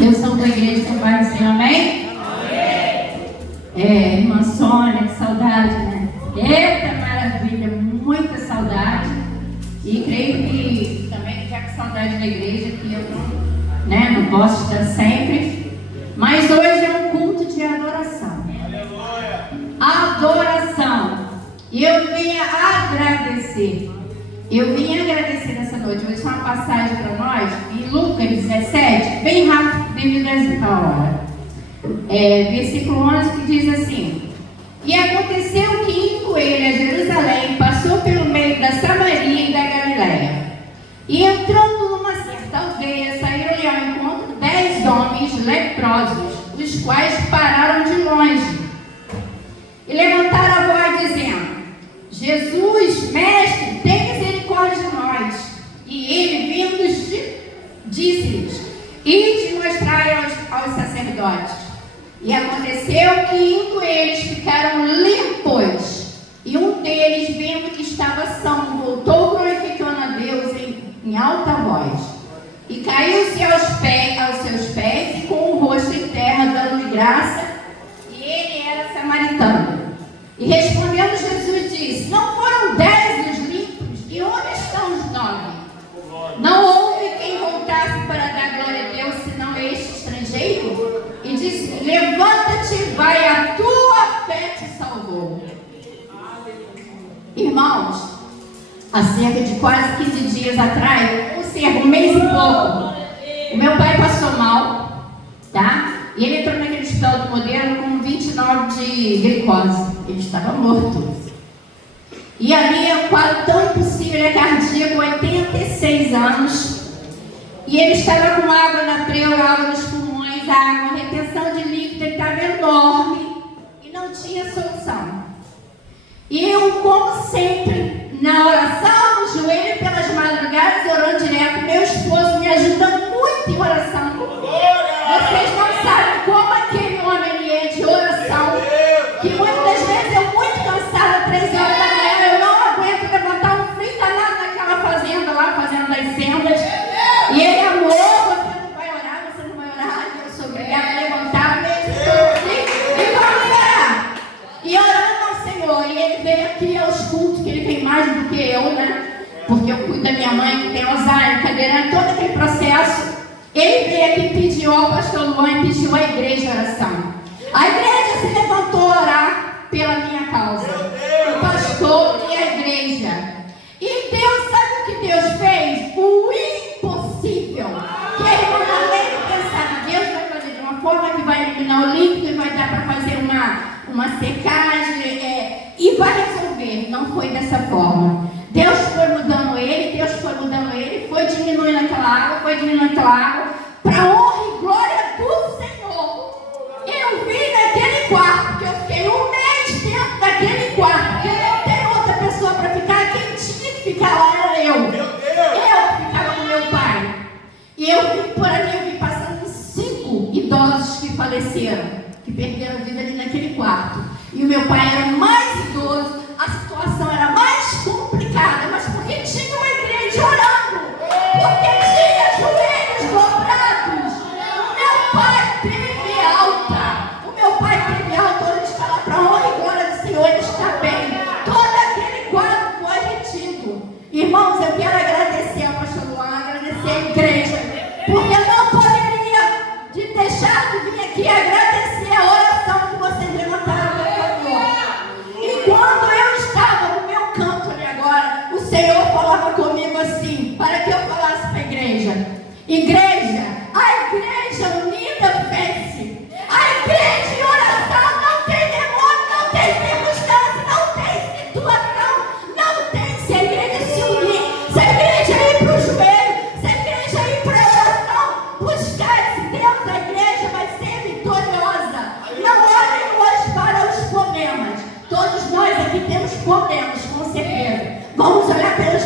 Eu sou da igreja que vai dizer amém? Irmã Sônia, que saudade, né? Eita maravilha, muita saudade. E creio que também já com saudade da igreja, que eu não posso estar sempre. Mas hoje é um culto de adoração. Adoração. E eu vim agradecer. Eu vim agradecer nessa noite. Vou deixar uma passagem para nós em Lucas 17, bem rápido, devido à hora. Versículo 11, que diz assim: E aconteceu que, indo ele a Jerusalém, passou pelo meio da Samaria e da Galiléia. E entrando numa certa aldeia, saíram-lhe ao encontro 10 homens leprosos, os quais pararam de longe e levantaram a voz, dizendo: Jesus, mestre, tem misericórdia de nós. E ele, vindo, disse-lhes: Ide mostrai aos sacerdotes. E aconteceu que, indo eles, ficaram limpos. E um deles, vendo que estava são, voltou glorificando a Deus em alta voz. E caiu-se aos seus pés, e com o rosto em terra, dando-lhe graça. E ele era samaritano. E respondendo Jesus disse: Não foram 10 os limpos? E onde estão os 9? Não houve quem voltasse para dar glória a Deus, senão este estrangeiro? E disse: Levanta-te, vai, a tua fé te salvou. Irmãos, há cerca de quase 15 dias atrás, um mês e pouco, o meu pai passou mal, tá? E ele entrou naquele hospital do Moderno com 29 de glicose. Ele estava morto. E ali é um quadro tão impossível, ele é cardíaco, 86 anos. E ele estava com água na pleura, água nos pulmões, água, retenção de líquido, ele estava enorme e não tinha solução. E eu, como sempre, na oração, no joelho, pelas madrugadas, orando direto, meu esposo me ajuda muito em oração. Vocês não sabem como aquele homem ele é de oração, que muitas vezes eu muito cansada, 3 horas da manhã, eu não aguento levantar um frio danado naquela fazenda lá, fazendo das sendas. E ele, amor, você não vai orar, eu sou obrigada a levantar mesmo, e vamos orar. E orando ao Senhor, e ele veio aqui aos cultos, que ele vem mais do que eu, né? Porque eu cuido da minha mãe, que tem Alzheimer, cadeirante, todo aquele processo. Ele veio aqui e pediu ao pastor Luan e pediu à igreja oração. A igreja se levantou a orar pela minha causa. O pastor e a igreja. E Deus, sabe o que Deus fez? O impossível. Que ele não além de pensar, Deus vai fazer de uma forma que vai eliminar o líquido e vai dar para fazer uma secagem e vai resolver. Não foi dessa forma. Deus foi mudando ele, foi diminuindo aquela água, para honra e glória do Senhor. Eu vim naquele quarto, porque eu fiquei 1 mês dentro daquele quarto, porque não tem outra pessoa para ficar, quem tinha que ficar lá era eu. Eu ficava com meu pai. E eu vim por ali, eu vim passando 5 idosos que faleceram, que perderam a vida ali naquele quarto. E o meu pai era mais idoso, a situação era mais complicada, mas porque tinha uma igreja orando, porque tinha joelhos dobrados. O meu pai teve alta, onde está lá para a honra e glória do Senhor, ele está bem. Todo aquele quadro foi retido. Irmãos, eu quero agradecer ao pastor Luan, agradecer a igreja, porque eu não poderia deixar de vir aqui agradecer a oração que vocês levantaram, por favor. E quando eu estava no meu canto ali agora, o Senhor falava comigo assim, para que eu falasse para a igreja: a igreja unida vence. A igreja em oração não tem demônio, não tem circunstância, não tem situação, não tem. Se a igreja se unir, se a igreja ir para o joelho, se a igreja ir para a oração, buscar esse Deus, a igreja vai ser vitoriosa. Não olhem hoje para os problemas. Todos nós aqui temos problemas, com certeza. Vamos olhar pelos